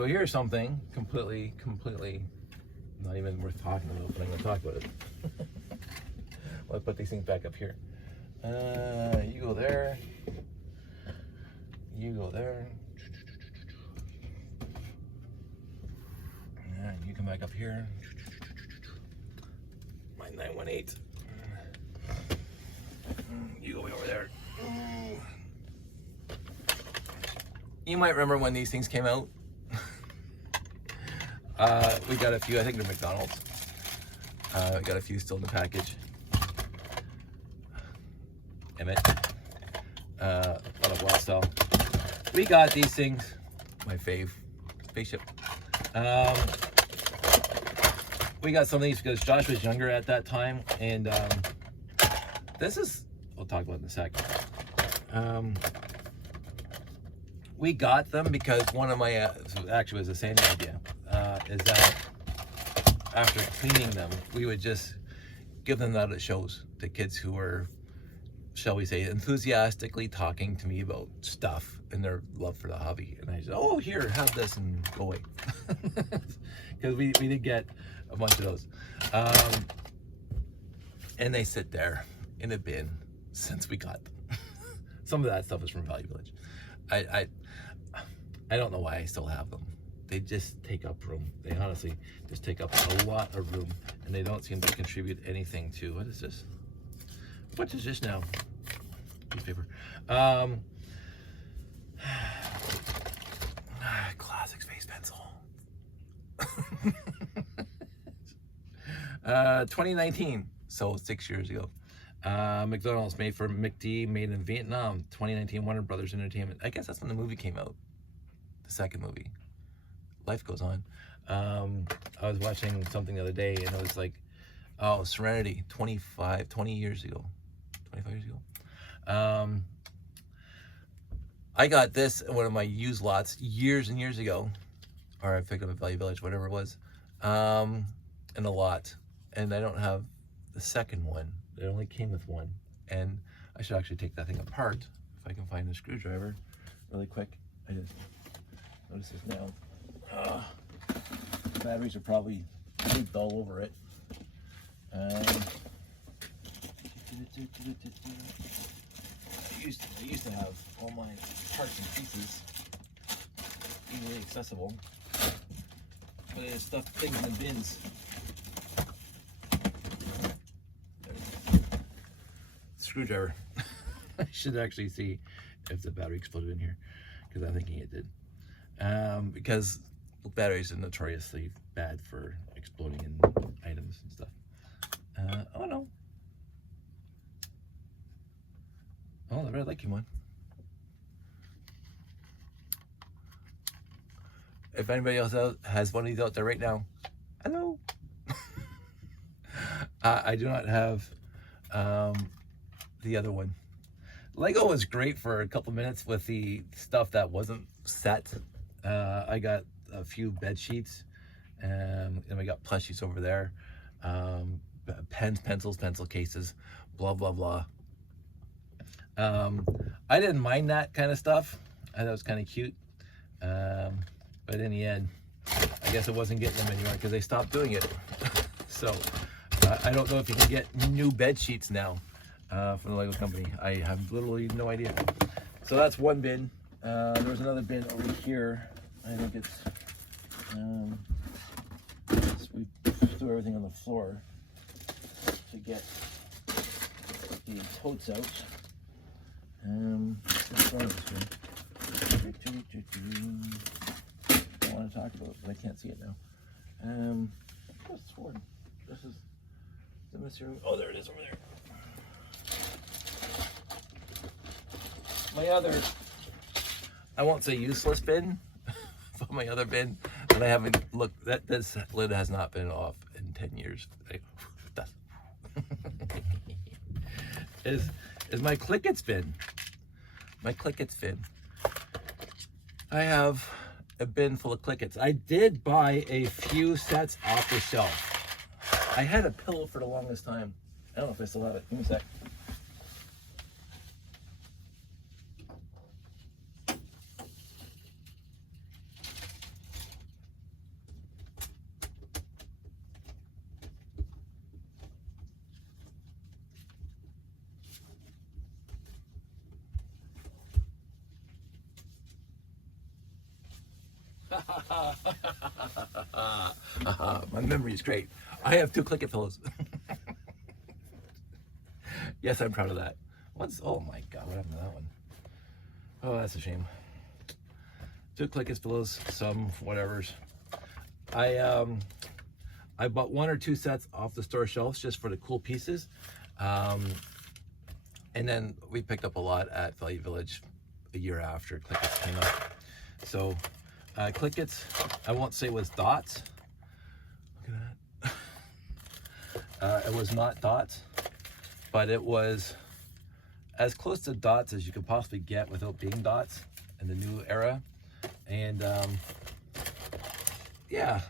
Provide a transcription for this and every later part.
So here's something completely not even worth talking about, but I'm gonna talk about it. I'll put these things back up here. You go there. You go there. And you come back up here. My 918. You go way over there. You might remember when these things came out. We got a few, I think they're McDonald's. We got a few still in the package. Emmett. A lot of Lost Style. We got these things. My fave. Spaceship. We got some of these because Josh was younger at that time. And this is, we'll talk about it in a sec. We got them because one of my, actually was the same idea, is that after cleaning them, we would just give them out at shows to kids who were, shall we say, enthusiastically talking to me about stuff and their love for the hobby. And I said, oh, here, have this and go away. Because we did get a bunch of those. And they sit there in a bin since we got them. Some of that stuff is from Value Village. I don't know why I still have them. They just take up room. They honestly just take up a lot of room, and they don't seem to contribute anything to, what is this? What is this now? Newspaper. Classic space pencil. 2019, so 6 years ago. McDonald's made for McD, made in Vietnam. 2019, Warner Brothers Entertainment. I guess that's when the movie came out. The second movie. Life Goes On. I was watching something the other day and it was like, oh, Serenity, 20 years ago. 25 years ago. I got this in one of my used lots years and years ago. Or I picked up at Value Village, whatever it was. In a lot. And I don't have the second one. It only came with one. And I should actually take that thing apart if I can find a screwdriver really quick. I just noticed this now. The batteries are probably leaked all over it. I used to have all my parts and pieces easily accessible, but I stuffed things in bins. Screwdriver. I should actually see if the battery exploded in here, because I'm thinking it did. Because batteries are notoriously bad for exploding in items and stuff. Oh no. Oh, the red light came on. If anybody else has one of these out there right now, hello. I do not have the other one. Lego was great for a couple minutes with the stuff that wasn't set. I got a few bed sheets, and we got plushies over there. Pens, pencils, pencil cases, blah, blah, blah. I didn't mind that kind of stuff. I thought it was kind of cute. But in the end, I guess it wasn't getting them anywhere because they stopped doing it. So I don't know if you can get new bed sheets now from the Lego company. I have literally no idea. So that's one bin. There's another bin over here. I think it's, we threw everything on the floor to get the totes out. What's wrong with this one? I want to talk about it, but I can't see it now. What's this one? This is the mystery room. Oh, there it is over there. My other, I won't say useless bin, but my other bin, and I haven't looked, this lid has not been off in 10 years. Is my Clickets bin. My Clickets bin. I have a bin full of Clickets. I did buy a few sets off the shelf. I had a pillow for the longest time. I don't know if I still have it. Give me a sec. My memory is great. I have 2 Click It pillows. Yes, I'm proud of that. Oh my God, what happened to that one? Oh, that's a shame. 2 Click It pillows, some whatevers. I bought 1 or 2 sets off the store shelves just for the cool pieces. And then we picked up a lot at Value Village a year after Click It's came out. So Click It's, I won't say was dots. Look at that. It was not dots, but it was as close to dots as you could possibly get without being dots in the new era. And yeah,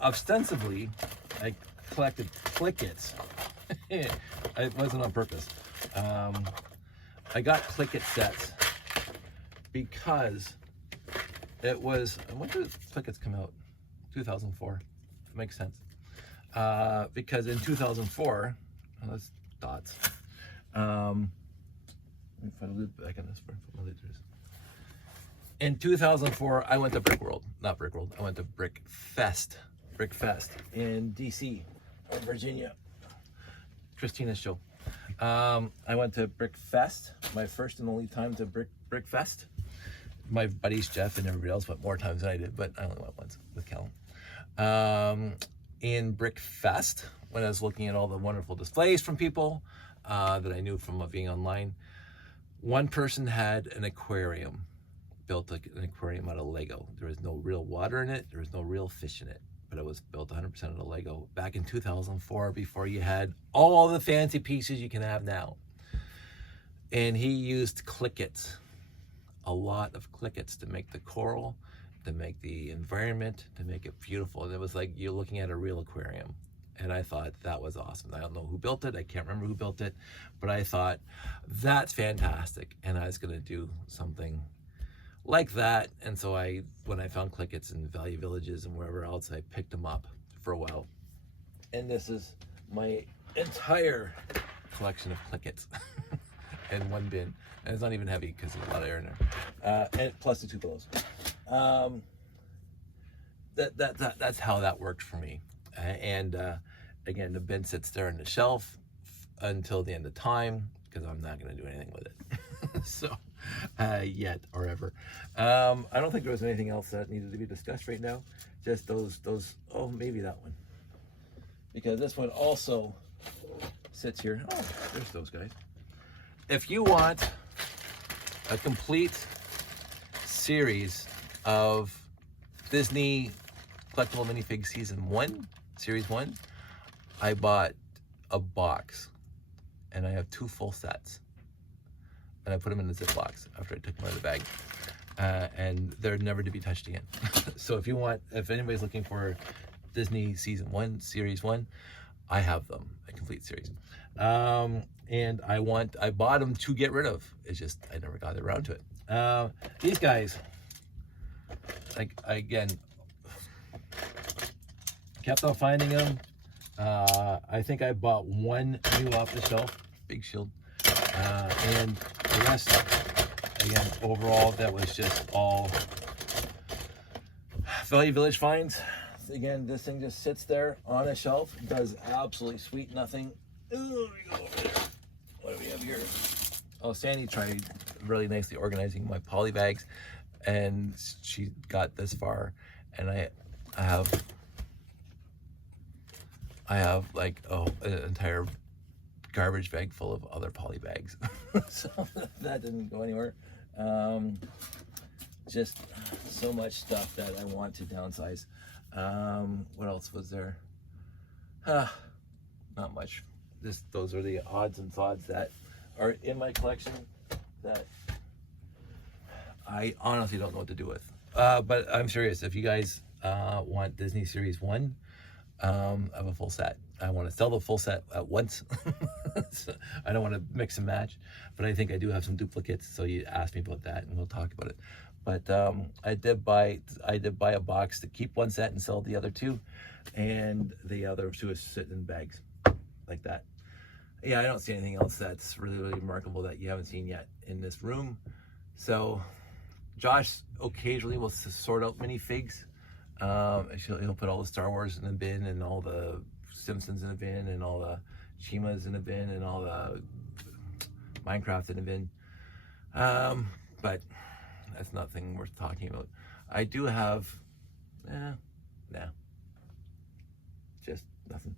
ostensively I collected Click It's. It wasn't on purpose. I got Click It sets because it was, when did Click It's come out? 2004. It makes sense. Because in 2004, oh, that's dots. Let me find a loop back in this for my leaders. In 2004, I went to not Brick World. I went to Brick Fest in DC, Virginia. Christina's show. I went to Brick Fest, my first and only time to Brick Fest. My buddies Jeff and everybody else went more times than I did, but I only went once with Callum. In Brick Fest, when I was looking at all the wonderful displays from people that I knew from being online, one person had an aquarium, built an aquarium out of Lego. There was no real water in it, there was no real fish in it, but it was built 100% out of Lego back in 2004, before you had all the fancy pieces you can have now. And he used Click It's, a lot of Click It's, to make the coral, to make the environment, to make it beautiful. And it was like you're looking at a real aquarium. And I thought that was awesome. I don't know who built it. I can't remember who built it, but I thought that's fantastic. And I was gonna do something like that. And so when I found Click It's in Value Villages and wherever else, I picked them up for a while. And this is my entire collection of Click It's in one bin. And it's not even heavy because there's a lot of air in there. And plus the 2 pillows. That's how that worked for me. And again, the bin sits there on the shelf until the end of time, because I'm not going to do anything with it. So yet or ever. I don't think there was anything else that needed to be discussed right now. Just those. Oh, maybe that one, because this one also sits here. Oh, there's those guys. If you want a complete series of Disney collectible minifig season 1, series 1, I bought a box, and I have 2 full sets, and I put them in the Ziplocs after I took them out of the bag, and they're never to be touched again. So if anybody's looking for Disney season 1, series 1, I have them, a complete series. And I bought them to get rid of. It's just I never got around to it. These guys, again, kept on finding them. I think I bought 1 new off the shelf, big shield, and the rest, again, overall, that was just all Value Village finds. Again, this thing just sits there on a shelf, does absolutely sweet nothing. Ooh, let me go over there. What do we have here? Oh, Sandy tried really nicely organizing my poly bags, and she got this far, and I have like an entire garbage bag full of other poly bags. So that didn't go anywhere. Just so much stuff that I want to downsize. What else was there? Not much. Those are the odds and sods that are in my collection that I honestly don't know what to do with. But I'm serious. If you guys want Disney Series 1, I have a full set. I want to sell the full set at once. So I don't want to mix and match, but I think I do have some duplicates. So you ask me about that, and we'll talk about it. But I did buy a box to keep 1 set and sell the other 2, and the other 2 is sitting in bags like that. Yeah, I don't see anything else that's really remarkable that you haven't seen yet in this room. So Josh occasionally will sort out minifigs. He'll put all the Star Wars in the bin, and all the Simpsons in the bin, and all the Chimas in the bin, and all the Minecraft in the bin. But that's nothing worth talking about. I do have, just nothing.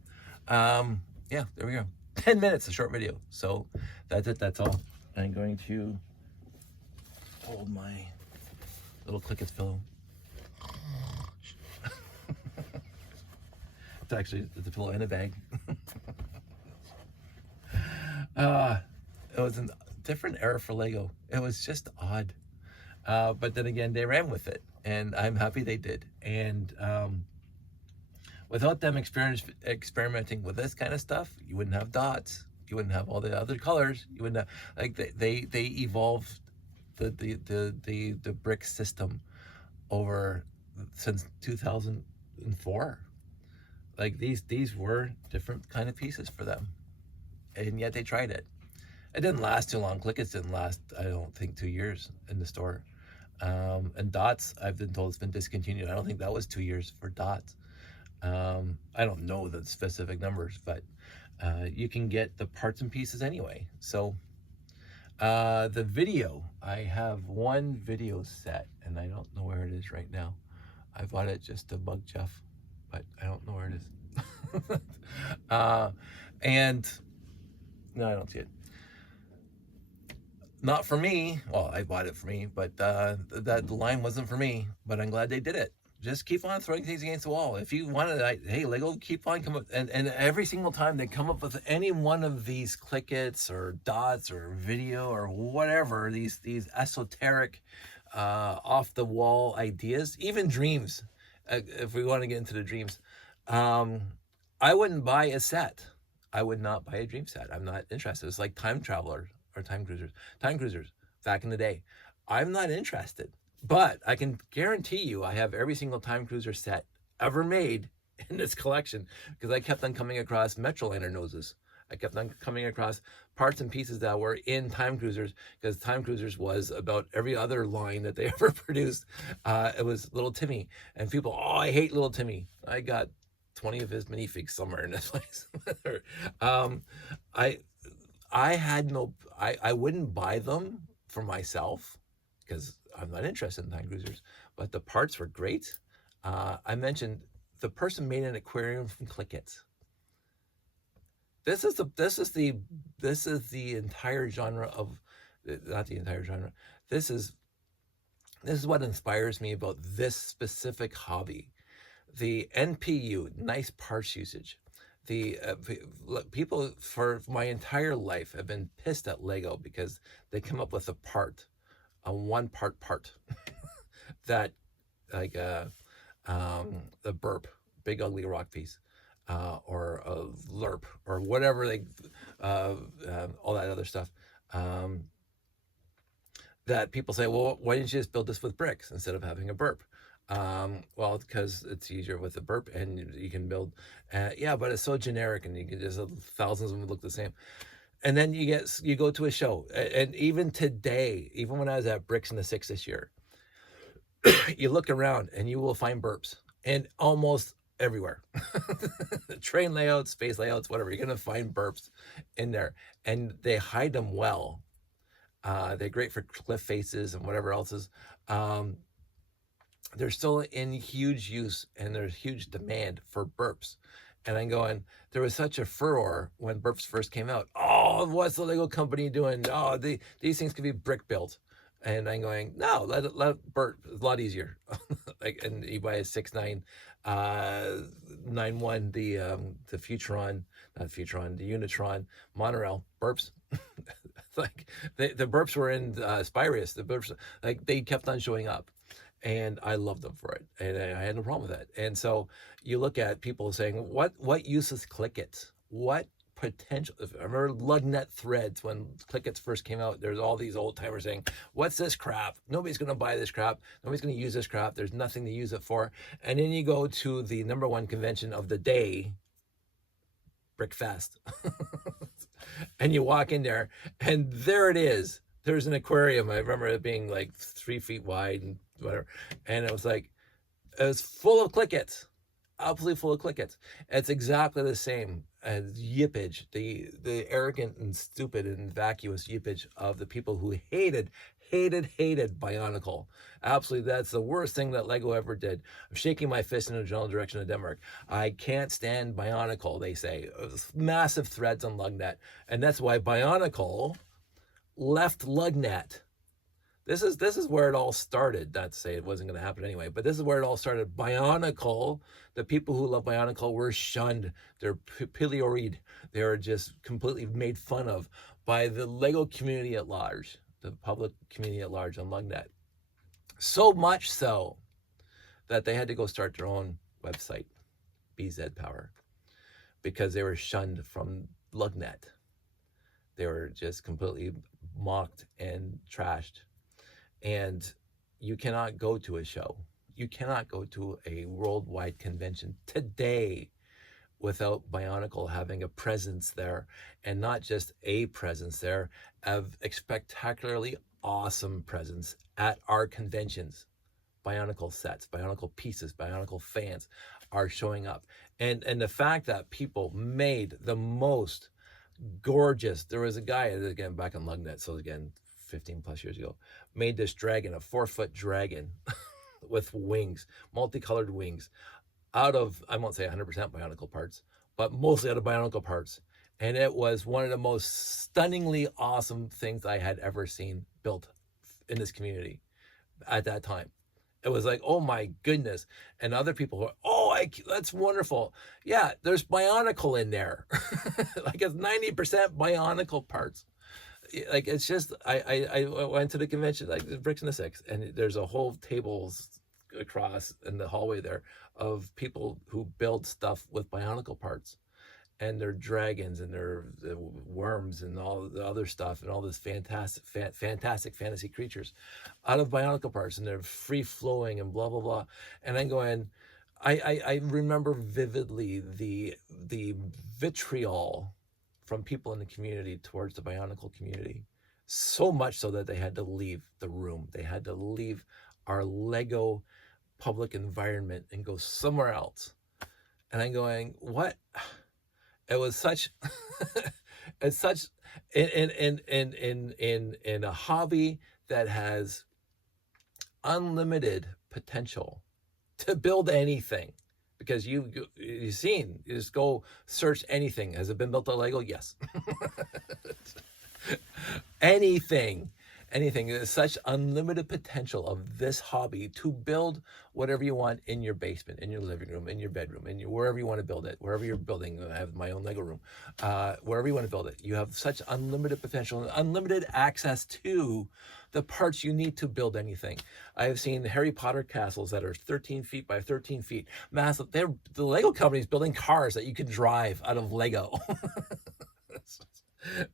Yeah, there we go. 10 minutes, a short video. So that's it, that's all. I'm going to hold my little Clickets pillow. It's actually the pillow in a bag. It was a different era for Lego. It was just odd. But then again, they ran with it, and I'm happy they did. And without them experimenting with this kind of stuff, you wouldn't have dots. You wouldn't have all the other colors. You wouldn't have, like, they evolved the brick system over since 2004. Like, these were different kind of pieces for them, and yet they tried it. It didn't last too long. Clickets didn't last, I don't think, 2 years in the store. And dots, I've been told, it's been discontinued. I don't think that was 2 years for dots. I don't know the specific numbers, but you can get the parts and pieces anyway. So the video, I have one video set, and I don't know where it is right now. I bought it just to bug Jeff, but I don't know where it is. And no, I don't see it. Not for me. Well, I bought it for me, but that line wasn't for me. But I'm glad they did it. Just keep on throwing things against the wall. If you wanted, hey, Lego, keep on coming up. And every single time they come up with any one of these Clickets or dots or video or whatever, these esoteric, off the wall ideas, even dreams. If we want to get into the dreams, I wouldn't buy a set. I would not buy a dream set. I'm not interested. It's like Time Travelers or Time Cruisers back in the day. I'm not interested. But I can guarantee you I have every single Time Cruiser set ever made in this collection, because I kept on coming across Metroliner noses. I kept on coming across parts and pieces that were in Time Cruisers, because Time Cruisers was about every other line that they ever produced. It was Little Timmy. And people, oh, I hate Little Timmy. I got 20 of his minifigs somewhere in this place. I wouldn't buy them for myself, because I'm not interested in Time Cruisers, but the parts were great. I mentioned the person made an aquarium from Clickets. This is the entire genre of, not the entire genre. This is what inspires me about this specific hobby. The NPU, nice parts usage. The people for my entire life have been pissed at Lego because they come up with a one part that, like the burp, big ugly rock piece, or a lerp, or whatever all that other stuff, that people say, well, why didn't you just build this with bricks instead of having a burp? Well, because it's easier with a burp, and you can build, yeah, but it's so generic, and you can just, thousands of them look the same. And then you go to a show, and even today, even when I was at Bricks in the 6 this year, you look around and you will find burps, and almost everywhere. Train layouts, space layouts, whatever, you're gonna find burps in there, and they hide them well. They're great for cliff faces and whatever else is. They're still in huge use, and there's huge demand for burps. And I'm going, there was such a furor when burps first came out. Oh, what's the Lego company doing? Oh, these things could be brick built. And I'm going, no, let burp. It's a lot easier. And you buy a 6.9 91, the Futuron, not Futuron, the Unitron monorail burps. Like the burps were in Spirius. The burps, like, they kept on showing up. And I loved them for it, and I had no problem with it. And so you look at people saying, what use is Clickets? What potential? I remember Lugnet threads when Clickets first came out. There's all these old timers saying, what's this crap? Nobody's going to buy this crap. Nobody's going to use this crap. There's nothing to use it for. And then you go to the #1 convention of the day, Brickfest. And you walk in there, and there it is. There was an aquarium. I remember it being like 3 feet wide and whatever. And it was full of crickets, absolutely full of crickets. It's exactly the same as yippage, the arrogant and stupid and vacuous yippage of the people who hated Bionicle. Absolutely, that's the worst thing that Lego ever did. I'm shaking my fist in the general direction of Denmark. I can't stand Bionicle, they say. Massive threads on Lugnet. And that's why Bionicle left Lugnet. This is where it all started. Not to say it wasn't going to happen anyway, but this is where it all started. Bionicle, the people who love Bionicle were shunned. They're pilloried. They were just completely made fun of by the Lego community at large, the public community at large on Lugnet. So much so that they had to go start their own website, BZ Power, because they were shunned from Lugnet. They were just completely mocked and trashed. And you cannot go to a show. You cannot go to a worldwide convention today without Bionicle having a presence there, and not just a presence there, of a spectacularly awesome presence at our conventions. Bionicle sets, Bionicle pieces, Bionicle fans are showing up. And the fact that people made the most gorgeous, there was a guy, again, back on Lugnet, so again, 15 plus years ago, made this dragon, a 4-foot dragon with wings, multicolored wings, out of, I won't say 100% Bionicle parts, but mostly out of Bionicle parts. And it was one of the most stunningly awesome things I had ever seen built in this community at that time. It was like, oh my goodness. And other people were, that's wonderful. Yeah, there's Bionicle in there. Like it's 90% Bionicle parts. Like it's just, I went to the convention, like the Bricks and the Six, and there's a whole tables across in the hallway there of people who build stuff with Bionicle parts, and their dragons and their worms and all the other stuff and all this fantastic fantasy creatures out of Bionicle parts, and they're free flowing and blah blah blah. And I'm going, I remember vividly the vitriol from people in the community towards the Bionicle community, so much so that they had to leave the room. They had to leave our Lego public environment and go somewhere else. And I'm going, what? It was such, it's such, in a hobby that has unlimited potential to build anything. Because you've seen, you just go search anything. Has it been built on Lego? Yes. Anything. There's such unlimited potential of this hobby to build whatever you want in your basement, in your living room, in your bedroom, wherever you want to build it, wherever you're building. I have my own Lego room. Wherever you want to build it, you have such unlimited potential and unlimited access to the parts you need to build anything. I have seen Harry Potter castles that are 13 feet by 13 feet, massive. The Lego company is building cars that you can drive out of Lego.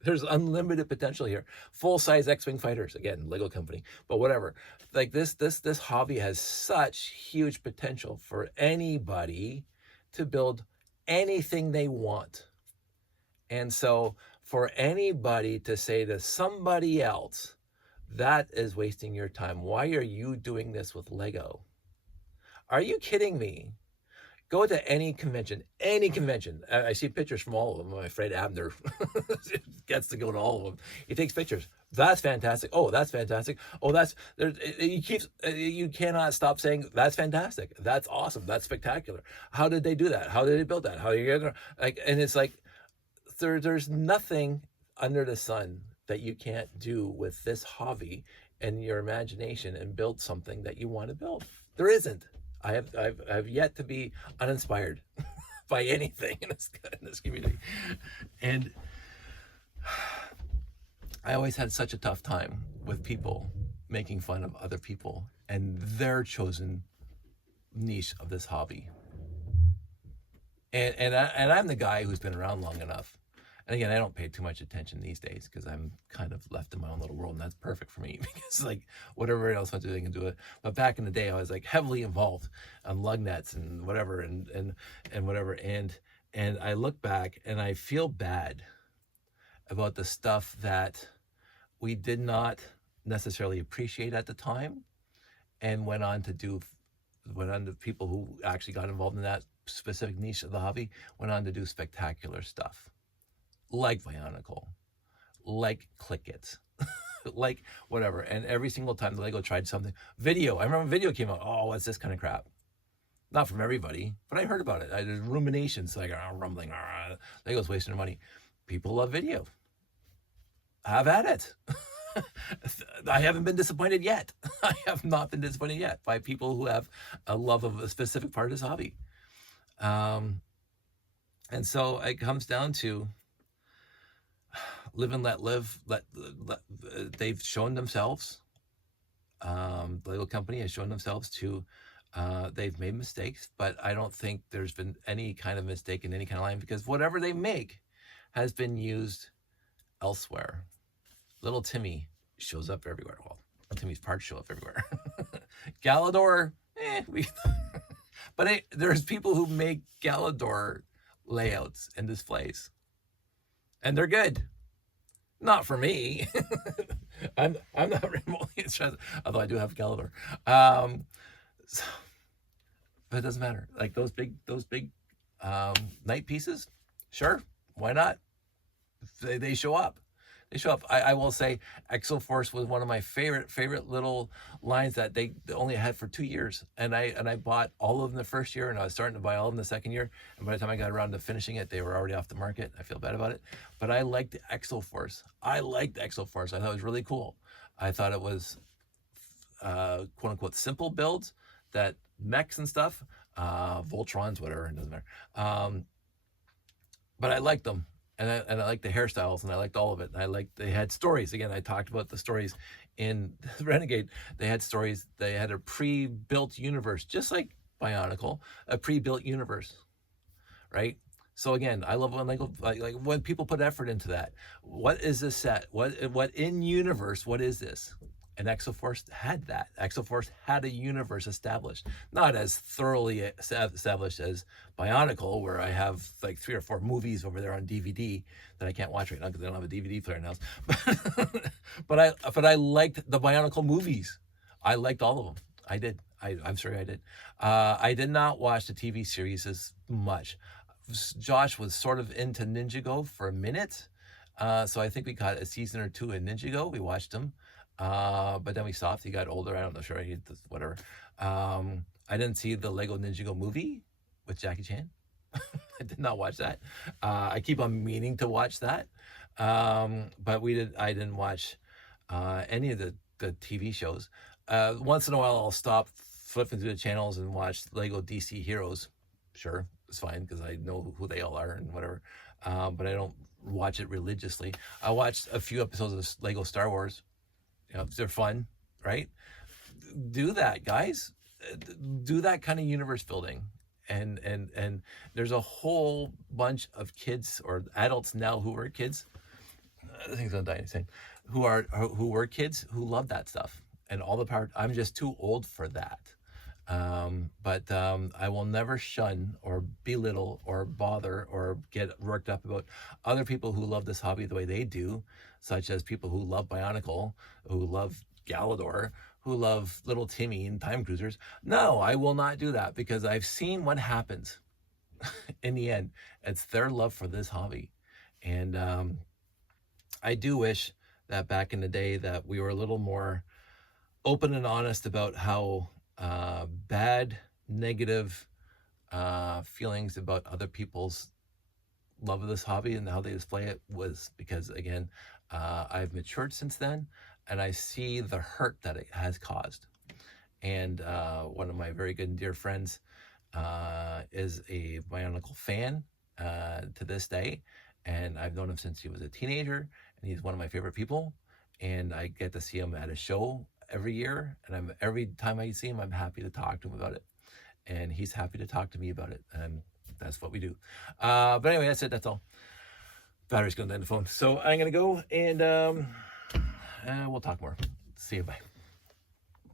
There's unlimited potential here. Full-size X-Wing fighters, again, Lego company, but whatever. Like this hobby has such huge potential for anybody to build anything they want. And so for anybody to say to somebody else, that is wasting your time. Why are you doing this with Lego? Are you kidding me? Go to any convention. I see pictures from all of them. I'm afraid Abner gets to go to all of them. He takes pictures. That's fantastic. Oh, that's fantastic. Oh, you cannot stop saying that's fantastic. That's awesome. That's spectacular. How did they do that? How did they build that? How do you get there? And it's like, there's nothing under the sun that you can't do with this hobby and your imagination and build something that you want to build. There isn't. I have yet to be uninspired by anything in this community. And I always had such a tough time with people making fun of other people and their chosen niche of this hobby. And I'm the guy who's been around long enough. And again, I don't pay too much attention these days because I'm kind of left in my own little world, and that's perfect for me because like whatever else wants to do, they can do it. But back in the day, I was like heavily involved on lug nets and whatever and whatever. And I look back and I feel bad about the stuff that we did not necessarily appreciate at the time, and went on to people who actually got involved in that specific niche of the hobby, went on to do spectacular stuff, like Bionicle, like Click It, like whatever. And every single time the Lego tried something, video, I remember video came out, oh, what's this kind of crap? Not from everybody, but I heard about it. There's ruminations, like rumbling, Lego's wasting their money. People love video. Have at it. I haven't been disappointed yet. I have not been disappointed yet by people who have a love of a specific part of this hobby. And so it comes down to live and let live. They've shown themselves. The Lego company has shown themselves to. They've made mistakes, but I don't think there's been any kind of mistake in any kind of line, because whatever they make has been used elsewhere. Little Timmy shows up everywhere. Well, Timmy's parts show up everywhere. Galador, but there's people who make Galador layouts and displays, and they're good. Not for me. I'm not remotely interested, although I do have Galador. So, but it doesn't matter. Like those big night pieces, sure, why not? They show up. They show up. I will say Exoforce was one of my favorite little lines that they only had for 2 years. And I bought all of them the first year, and I was starting to buy all of them the second year. And by the time I got around to finishing it, they were already off the market. I feel bad about it. But I liked the Exoforce. I thought it was really cool. I thought it was quote unquote simple builds, that mechs and stuff, Voltrons, whatever, it doesn't matter. But I liked them. And I liked the hairstyles, and I liked all of it. And they had stories. Again, I talked about the stories in Renegade. They had stories. They had a pre-built universe, just like Bionicle, a pre-built universe, right? So again, I love when like when people put effort into that. What is this set? What in universe? What is this? And Exoforce had that. Exoforce had a universe established, not as thoroughly established as Bionicle, where I have like 3 or 4 movies over there on DVD that I can't watch right now because I don't have a DVD player in the house. But I liked the Bionicle movies. I liked all of them. I did. I'm sorry, I did. I did not watch the TV series as much. Josh was sort of into Ninjago for a minute, so I think we got a season or 2 in Ninjago. We watched them. But then we stopped. He got older. I don't know. Sure, whatever. I didn't see the Lego Ninjago movie with Jackie Chan. I did not watch that. I keep on meaning to watch that. But I didn't watch any of the TV shows. Once in a while, I'll stop flipping through the channels and watch Lego DC Heroes. Sure, it's fine because I know who they all are and whatever. But I don't watch it religiously. I watched a few episodes of Lego Star Wars. You know, they're fun, right? Do that, guys. Do that kind of universe building. And there's a whole bunch of kids or adults now who were kids. I think it's gonna die insane. Who were kids who love that stuff and all the power. I'm just too old for that. But I will never shun or belittle or bother or get worked up about other people who love this hobby the way they do, such as people who love Bionicle, who love Galador, who love Little Timmy and Time Cruisers. No, I will not do that because I've seen what happens in the end. It's their love for this hobby. And I do wish that back in the day that we were a little more open and honest about how bad, negative feelings about other people's love of this hobby and how they display it was, because again, I've matured since then, and I see the hurt that it has caused. And one of my very good and dear friends is a Bionicle fan to this day, and I've known him since he was a teenager, and he's one of my favorite people, and I get to see him at a show every year, and every time I see him, I'm happy to talk to him about it, and he's happy to talk to me about it, and that's what we do. But anyway, that's it. That's all. Battery's going down the phone, so I'm gonna go, and we'll talk more. See you. Bye.